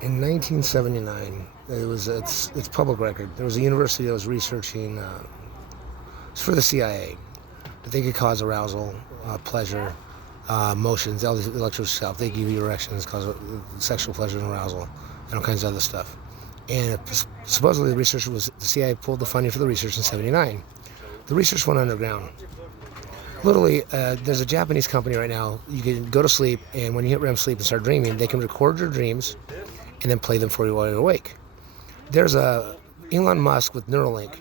In 1979, it's public record. There was a university that was researching. It's for the CIA. That they could cause arousal, pleasure, motions, all these electrical stuff. They give you erections, cause sexual pleasure and arousal, and all kinds of other stuff. And supposedly the research was the CIA pulled the funding for the research in '79. The research went underground. Literally, there's a Japanese company right now. You can go to sleep, and when you hit REM sleep and start dreaming, they can record your dreams and then play them for you while you're awake. There's a Elon Musk with Neuralink.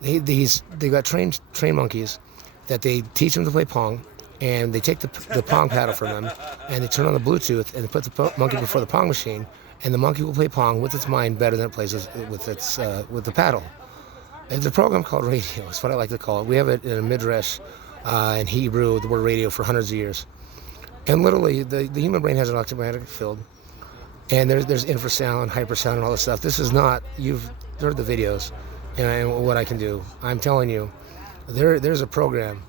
They got trained monkeys that they teach them to play Pong, and they take the Pong paddle from them, and they turn on the Bluetooth, and they put the monkey before the Pong machine, and the monkey will play Pong with its mind better than it plays with the paddle. It's a program called radio. It's what I like to call it. We have it in a midrash in Hebrew, the word radio, for hundreds of years. And literally, the human brain has an electromagnetic field, and there's infrasound, hypersound, and all this stuff. This is not, you've heard the videos and what I can do. I'm telling you, there's a program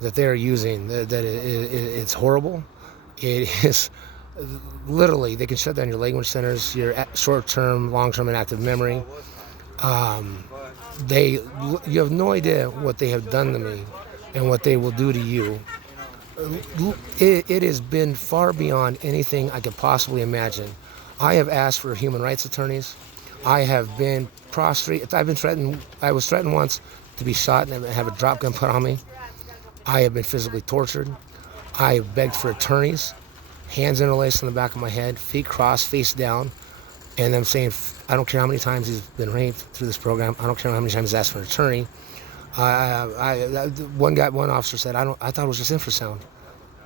that they're using it's horrible. It is literally, they can shut down your language centers, your short-term, long-term, and active memory. You have no idea what they have done to me and what they will do to you. It has been far beyond anything I could possibly imagine. I have asked for human rights attorneys. I have been prostrate. I've been threatened. I was threatened once to be shot and have a drop gun put on me. I have been physically tortured. I have begged for attorneys, hands interlaced on the back of my head, feet crossed, face down. And I'm saying, I don't care how many times he's been raped through this program. I don't care how many times he's asked for an attorney. One officer said, I thought it was just infrasound.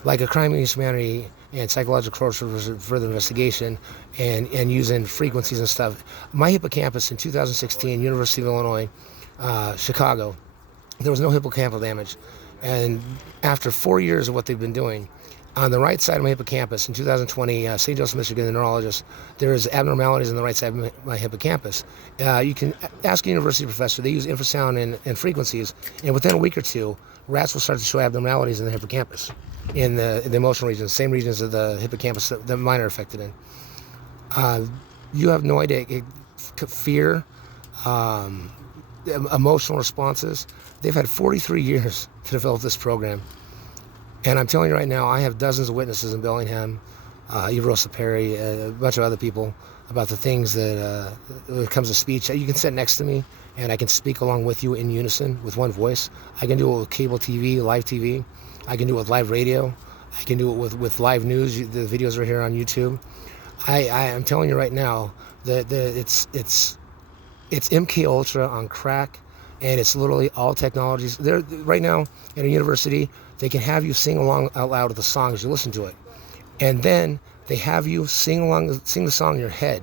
Like a crime against humanity and psychological torture for further investigation and using frequencies and stuff. My hippocampus in 2016, University of Illinois, Chicago, there was no hippocampal damage. And after 4 years of what they've been doing, on the right side of my hippocampus in 2020, St. Joseph, Michigan, the neurologist, there is abnormalities on the right side of my hippocampus. You can ask a university professor. They use infrasound and frequencies, and within a week or two, rats will start to show abnormalities in the hippocampus, in the emotional regions, same regions of the hippocampus that mine are affected in. You have no idea. Fear, emotional responses. They've had 43 years to develop this program. And I'm telling you right now, I have dozens of witnesses in Bellingham, Rosa Perry, a bunch of other people, about the things that, when it comes to speech, you can sit next to me and I can speak along with you in unison with one voice. I can do it with cable TV, live TV. I can do it with live radio. I can do it with live news. The videos are here on YouTube. I am telling you right now that it's MK Ultra on crack, and it's literally all technologies. They're right now at a university. They can have you sing along out loud with the song as you listen to it. And then they have you sing the song in your head.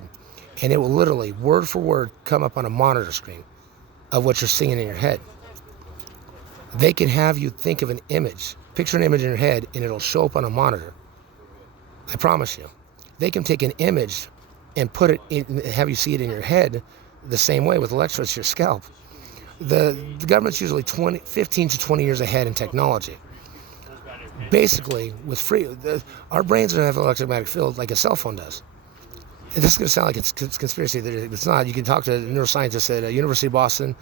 And it will literally, word for word, come up on a monitor screen of what you're singing in your head. They can have you think of an image, picture an image in your head, and it'll show up on a monitor. I promise you. They can take an image and put it in, have you see it in your head the same way with electrodes to your scalp. The government's usually 15 to 20 years ahead in technology. Basically, our brains don't have an electromagnetic field like a cell phone does. And this is going to sound like it's conspiracy. It's not. You can talk to neuroscientists at University of Boston,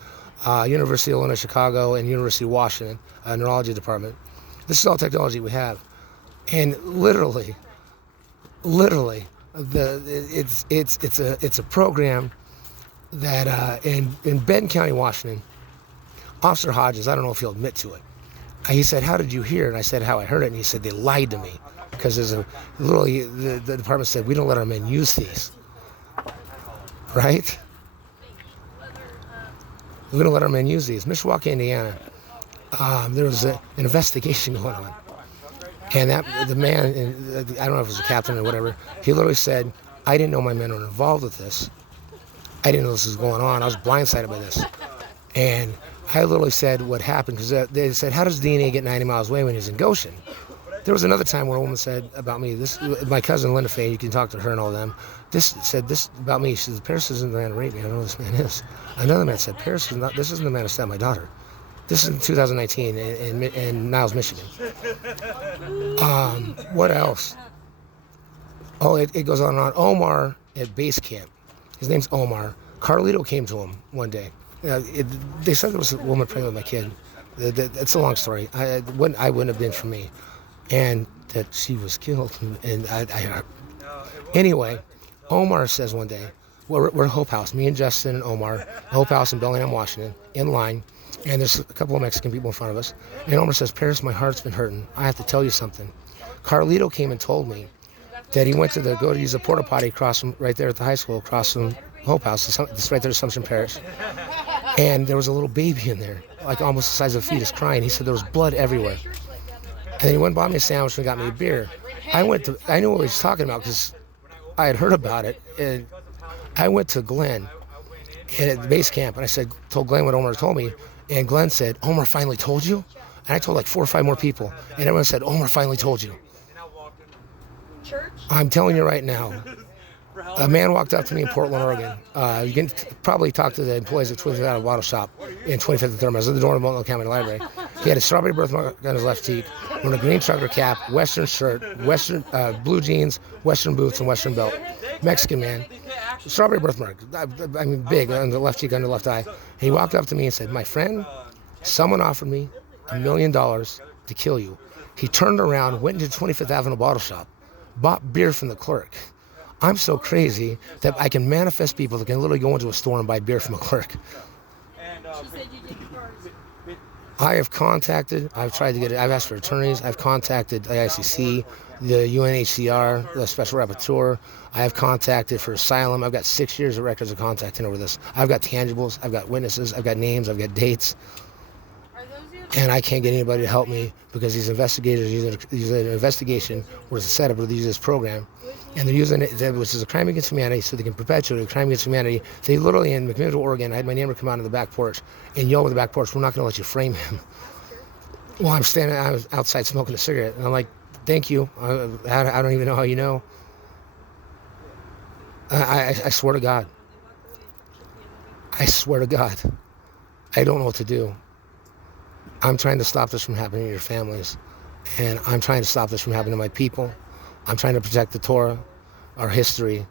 University of Illinois, Chicago, and University of Washington, neurology department. This is all technology we have. And literally, it's a program that in Benton County, Washington, Officer Hodges, I don't know if he'll admit to it. He said, "How did you hear it?" And I said, "How I heard it." And he said, "They lied to me because the department said we don't let our men use these, right? We don't let our men use these." Mishawaka, Indiana, there was an investigation going on, and the man, I don't know if it was a captain or whatever, he literally said, "I didn't know my men were involved with this. I didn't know this was going on. I was blindsided by this." And I literally said what happened, because they said, "How does DNA get 90 miles away when he's in Goshen?" There was another time where a woman said about me, my cousin Linda Faye, you can talk to her and all of them, this about me. She said, "Paris isn't the man who raped me. I don't know who this man is." Another man said, "Paris is not, this isn't the man who stabbed my daughter." This is in 2019 in Niles, Michigan. What else? Oh, it goes on and on. Omar at base camp. His name's Omar. Carlito came to him one day. They said there was a woman pregnant with my kid. It's a long story. I wouldn't have been for me. And that she was killed. And anyway, Omar says one day, we're at Hope House, me and Justin and Omar, Hope House in Bellingham, Washington, in line. And there's a couple of Mexican people in front of us. And Omar says, Paris, my heart's been hurting. I have to tell you something. Carlito came and told me that he went to go to use a porta potty across from, right there at the high school, across from Hope House. It's right there at Assumption Parish. And there was a little baby in there, like almost the size of a fetus, crying. He said there was blood everywhere. And then he went and bought me a sandwich and got me a beer. I knew what he was talking about because I had heard about it. And I went to Glenn at the base camp, and I told Glenn what Omar told me. And Glenn said, Omar finally told you? And I told like 4 or 5 more people. And everyone said, Omar finally told you. I'm telling you right now, a man walked up to me in Portland, Oregon. You can probably talk to the employees at 25th Avenue Bottle Shop in 25th and Thurman. I was at the door of the Multnomah County Library. He had a strawberry birthmark on his left cheek, wearing a green trucker cap, Western shirt, Western blue jeans, Western boots, and Western belt. Mexican man. Strawberry birthmark. I mean, big on the left cheek, under the left eye. He walked up to me and said, my friend, someone offered me $1 million to kill you. He turned around, went into 25th Avenue Bottle Shop, bought beer from the clerk. I'm so crazy that I can manifest people that can literally go into a store and buy beer from a clerk. I've tried to get it. I've asked for attorneys. I've contacted the ICC, the UNHCR, the Special Rapporteur. I have contacted for asylum. I've got 6 years of records of contacting over this. I've got tangibles. I've got witnesses. I've got names. I've got dates. And I can't get anybody to help me because these investigators use an investigation where it's a setup where they use this program. And they're using it, which is a crime against humanity, so they can perpetuate a crime against humanity. They literally, in McMinnville, Oregon, I had my neighbor come out on the back porch and yell over the back porch, we're not going to let you frame him. Well, I was outside smoking a cigarette. And I'm like, thank you. I don't even know how you know. I swear to God. I swear to God. I don't know what to do. I'm trying to stop this from happening to your families. And I'm trying to stop this from happening to my people. I'm trying to protect the Torah, our history.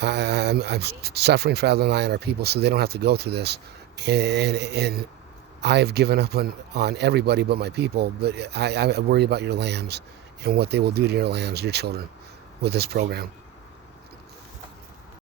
I'm suffering for Adonai and our people so they don't have to go through this. And I have given up on everybody but my people, but I worry about your lambs and what they will do to your lambs, your children, with this program.